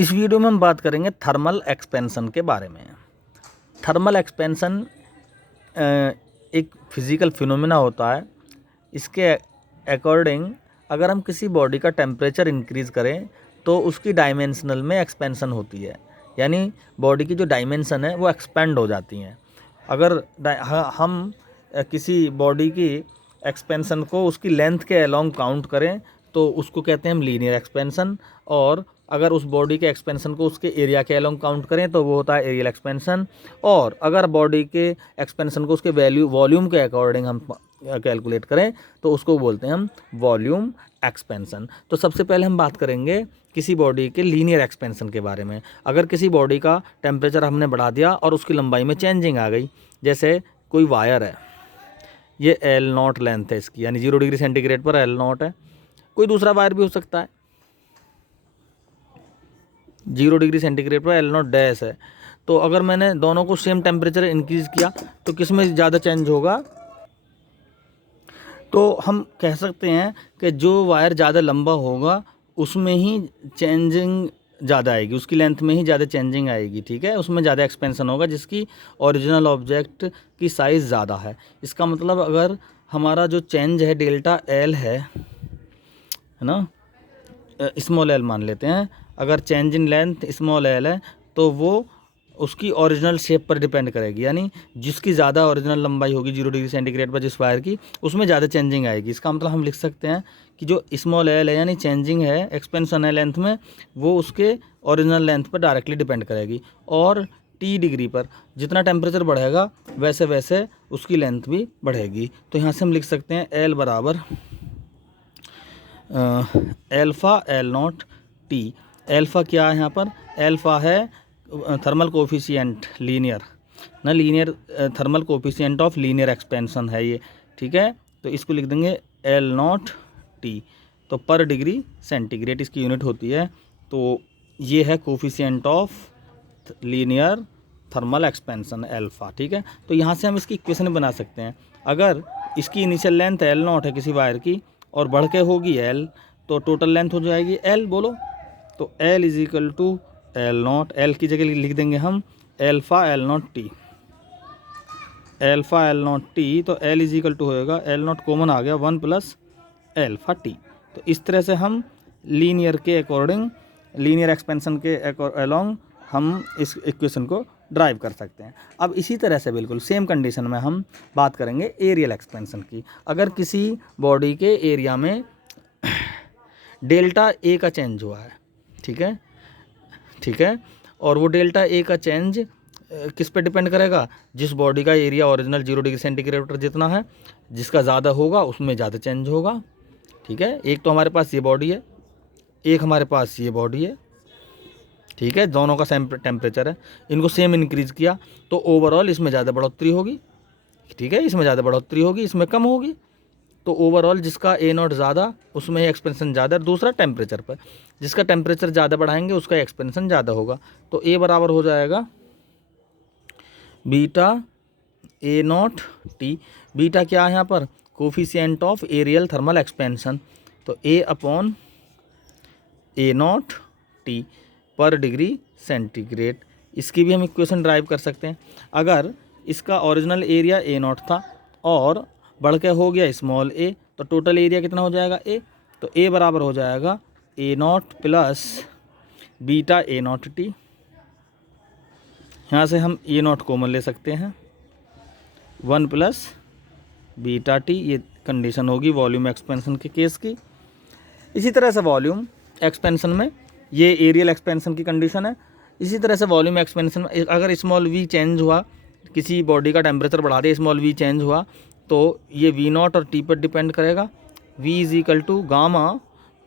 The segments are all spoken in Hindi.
इस वीडियो में हम बात करेंगे थर्मल एक्सपेंशन के बारे में। थर्मल एक्सपेंशन एक फिज़िकल फिनोमेना होता है। इसके अकॉर्डिंग अगर हम किसी बॉडी का टेम्परेचर इंक्रीज़ करें तो उसकी डायमेंशनल में एक्सपेंशन होती है, यानी बॉडी की जो डायमेंशन है वो एक्सपेंड हो जाती हैं। अगर हम किसी बॉडी की एक्सपेंशन को उसकी लेंथ के अलोंग काउंट करें तो उसको कहते हैं हम लीनियर एक्सपेंशन, और अगर उस बॉडी के एक्सपेंशन को उसके एरिया के अलोंग काउंट करें तो वो होता है एरियल एक्सपेंशन, और अगर बॉडी के एक्सपेंशन को उसके वॉल्यूम के अकॉर्डिंग हम कैलकुलेट करें तो उसको बोलते हैं हम वॉल्यूम एक्सपेंशन। तो सबसे पहले हम बात करेंगे किसी बॉडी के लीनियर एक्सपेंशन के बारे में। अगर किसी बॉडी का टेम्परेचर हमने बढ़ा दिया और उसकी लंबाई में चेंजिंग आ गई, जैसे कोई वायर है, ये L0 लेंथ है इसकी, यानी 0 डिग्री सेंटीग्रेड पर L0 है। कोई दूसरा वायर भी हो सकता है, 0 डिग्री सेंटीग्रेड पर L0 डैश है। तो अगर मैंने दोनों को सेम टेम्परेचर इंक्रीज़ किया तो किस में ज़्यादा चेंज होगा? तो हम कह सकते हैं कि जो वायर ज़्यादा लंबा होगा उसमें ही चेंजिंग ज़्यादा आएगी, उसकी लेंथ में ही ज़्यादा चेंजिंग आएगी, ठीक है, उसमें ज़्यादा एक्सपेंशन होगा जिसकी ओरिजिनल ऑब्जेक्ट की साइज़ ज़्यादा है। इसका मतलब अगर हमारा जो चेंज है डेल्टा एल है ना, स्मॉल एल मान लेते हैं, अगर change in length small L है तो वो उसकी ओरिजिनल शेप पर डिपेंड करेगी, यानी जिसकी ज़्यादा ओरिजिनल लंबाई होगी 0 डिग्री सेंटीग्रेड पर जिस वायर की, उसमें ज़्यादा चेंजिंग आएगी। इसका मतलब हम लिख सकते हैं कि जो स्मॉल एल है यानी चेंजिंग है, एक्सपेंशन है लेंथ में, वो उसके ओरिजिनल लेंथ पर डायरेक्टली डिपेंड करेगी। और टी डिग्री पर जितना टेम्परेचर बढ़ेगा वैसे वैसे उसकी लेंथ भी बढ़ेगी। तो यहाँ से हम लिख सकते हैं एल बराबर एल्फ़ा L0 टी। एल्फ़ा क्या है यहाँ पर? एल्फ़ा है थर्मल कोफिशिएंट लीनियर ना, linear thermal coefficient of linear expansion है ये, ठीक है। तो इसको लिख देंगे L0 टी। तो पर डिग्री सेंटीग्रेड इसकी यूनिट होती है। तो ये है coefficient of linear thermal expansion alpha, ठीक है। तो यहाँ से हम इसकी इक्वेशन बना सकते हैं। अगर इसकी इनिशियल लेंथ L0 है किसी वायर की और बढ़ के होगी L, तो टोटल लेंथ हो जाएगी L, बोलो। तो L is equal to L0, L की जगह लिख देंगे हम alpha L0 T, alpha L0 T. तो L इज इक्वल टू होएगा, L0 कॉमन आ गया, 1 प्लस एल्फ़ा टी। तो इस तरह से हम लीनियर के अकॉर्डिंग, लीनियर एक्सपेंशन के अलोंग हम इस इक्वेशन को ड्राइव कर सकते हैं। अब इसी तरह से बिल्कुल सेम कंडीशन में हम बात करेंगे एरियल एक्सपेंशन की। अगर किसी बॉडी के एरिया में डेल्टा ए का चेंज हुआ है, ठीक है, ठीक है, और वो डेल्टा ए का चेंज किस पे डिपेंड करेगा? जिस बॉडी का एरिया ओरिजिनल 0 डिग्री सेंटीग्रेड पर जितना है, जिसका ज़्यादा होगा उसमें ज़्यादा चेंज होगा, ठीक है। एक तो हमारे पास ये बॉडी है, एक हमारे पास ये बॉडी है, ठीक है, दोनों का सेम टेम्परेचर है, इनको सेम इंक्रीज़ किया तो ओवरऑल इसमें ज़्यादा बढ़ोतरी होगी, ठीक है, इसमें ज़्यादा बढ़ोतरी होगी, इसमें कम होगी। तो ओवरऑल जिसका A0 ज़्यादा उसमें एक्सपेंशन ज़्यादा। दूसरा टेम्परेचर पर, जिसका टेम्परेचर ज़्यादा बढ़ाएंगे उसका एक्सपेंशन ज़्यादा होगा। तो A बराबर हो जाएगा बीटा A0 टी। बीटा क्या है यहाँ पर? Coefficient of areal thermal expansion. तो A अपॉन A0 टी पर डिग्री सेंटीग्रेड। इसकी भी हम इक्वेशन ड्राइव कर सकते हैं। अगर इसका ओरिजिनल एरिया A0 था और बढ़ के हो गया स्मॉल a, तो टोटल एरिया कितना हो जाएगा? A। तो A बराबर हो जाएगा A0 plus beta A0 T. यहाँ से हम A0 कॉमन ले सकते हैं, 1 प्लस बीटा टी। ये कंडीशन होगी वॉल्यूम एक्सपेंशन के केस की। इसी तरह से वॉल्यूम एक्सपेंशन में, ये एरियल एक्सपेंशन की कंडीशन है। इसी तरह से वॉल्यूम एक्सपेंशन में अगर स्मॉल v चेंज हुआ, किसी बॉडी का टेम्परेचर बढ़ा दे, स्मॉल v चेंज हुआ, तो ये V0 और T पर डिपेंड करेगा। V is equal to gamma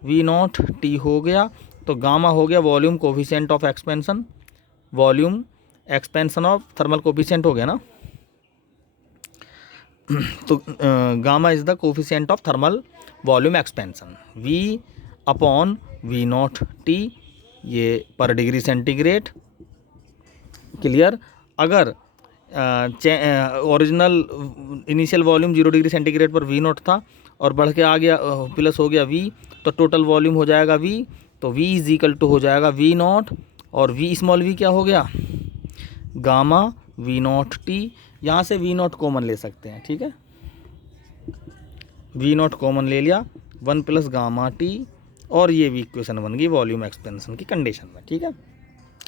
V0 T हो गया। तो गामा हो गया volume coefficient of expansion, volume expansion of thermal coefficient हो गया ना। तो gamma is the coefficient of thermal volume expansion, V upon V0 T, ये पर डिग्री सेंटीग्रेड, क्लियर। अगर original initial volume 0 degree centigrade पर V0 था और बढ़ के आ गया प्लस हो गया V, तो टोटल वॉल्यूम हो जाएगा V तो V इज इक्वल टू हो जाएगा V नॉट, और V स्मॉल v क्या हो गया, गामा V नॉट टी। यहाँ से V नॉट कॉमन ले सकते हैं, ठीक है, V नॉट कॉमन ले लिया, 1 प्लस गामा टी, और ये भी इक्वेशन बन गई वॉल्यूम एक्सपेंशन की कंडीशन में, ठीक है।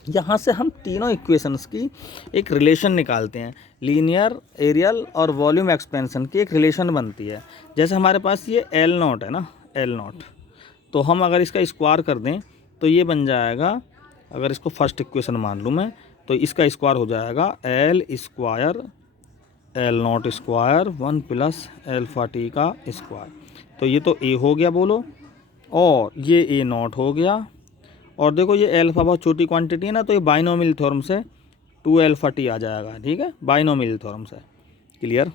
यहाँ से हम तीनों इक्वेशंस की एक रिलेशन निकालते हैं, लीनियर, एरियल और वॉल्यूम एक्सपेंशन की एक रिलेशन बनती है। जैसे हमारे पास ये एल नॉट है ना, एल नॉट, तो हम अगर इसका स्क्वायर कर दें तो ये बन जाएगा, अगर इसको फर्स्ट इक्वेशन मान लूँ मैं, तो इसका स्क्वायर हो जाएगा L square L not square 1 plus alpha T का स्क्वायर। तो ये तो ए हो गया बोलो, और ये ए नॉट हो गया, और देखो ये एल्फा बहुत छोटी क्वांटिटी है ना, तो ये बाइनोमियल थ्योरम से 2 एल्फा टी आ जाएगा, ठीक है, बाइनोमियल थ्योरम से। क्लियर।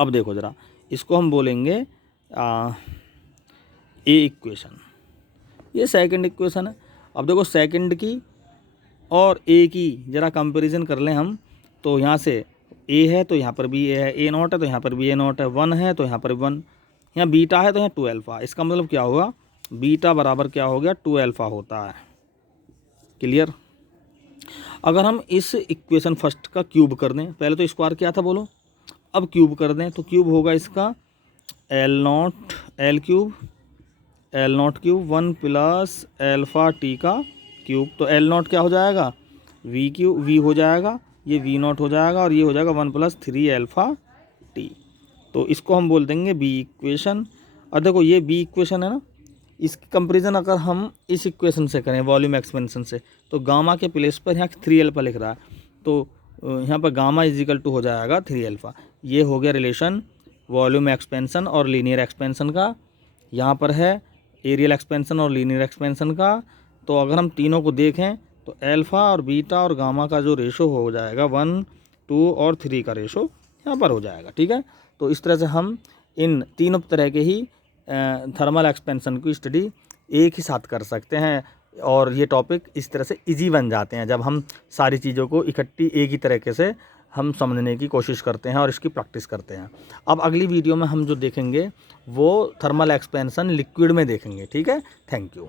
अब देखो ज़रा, इसको हम बोलेंगे ए इक्वेशन, ये सेकंड इक्वेशन है। अब देखो सेकंड की और ए की ज़रा कंपैरिजन कर लें हम, तो यहाँ से ए है तो यहाँ पर भी ए है, ए नॉट है तो यहाँ पर भी ए नॉट है, 1 है तो यहाँ पर 1, यहाँ बीटा है तो यहाँ 2 एल्फा। इसका मतलब क्या होगा, बीटा बराबर क्या हो गया, 2 एल्फा होता है। क्लियर। अगर हम इस इक्वेशन फर्स्ट का क्यूब कर दें, पहले तो स्क्वायर क्या था बोलो, अब क्यूब कर दें, तो क्यूब होगा इसका L naught L cube 1 plus alpha T का क्यूब। तो एल नॉट क्या हो जाएगा, वी क्यू वी हो जाएगा, ये वी नॉट हो जाएगा, और ये हो जाएगा 1 प्लस 3 एल्फा टी। तो इसको हम बोल देंगे बी इक्वेशन। और देखो ये बी इक्वेशन है ना, इसकी कंपेरिजन अगर हम इस इक्वेशन से करें वॉल्यूम एक्सपेंशन से, तो गामा के प्लेस पर यहाँ 3 एल्फा लिख रहा है, तो यहाँ पर गामा इज इक्वल टू हो जाएगा 3 एल्फा। ये हो गया रिलेशन वॉल्यूम एक्सपेंशन और लीनियर एक्सपेंशन का। यहाँ पर है एरियल एक्सपेंशन और लीनियर एक्सपेंशन का। तो अगर हम तीनों को देखें तो एल्फ़ा और बीटा और गामा का जो रेशो हो जाएगा 1, 2 और 3 का रेशो यहाँ पर हो जाएगा, ठीक है। तो इस तरह से हम इन तीनों तरह के ही थर्मल एक्सपेंशन की स्टडी एक ही साथ कर सकते हैं, और ये टॉपिक इस तरह से इजी बन जाते हैं जब हम सारी चीज़ों को इकट्ठी एक ही तरीके से हम समझने की कोशिश करते हैं और इसकी प्रैक्टिस करते हैं। अब अगली वीडियो में हम जो देखेंगे वो थर्मल एक्सपेंशन लिक्विड में देखेंगे, ठीक है। Thank you.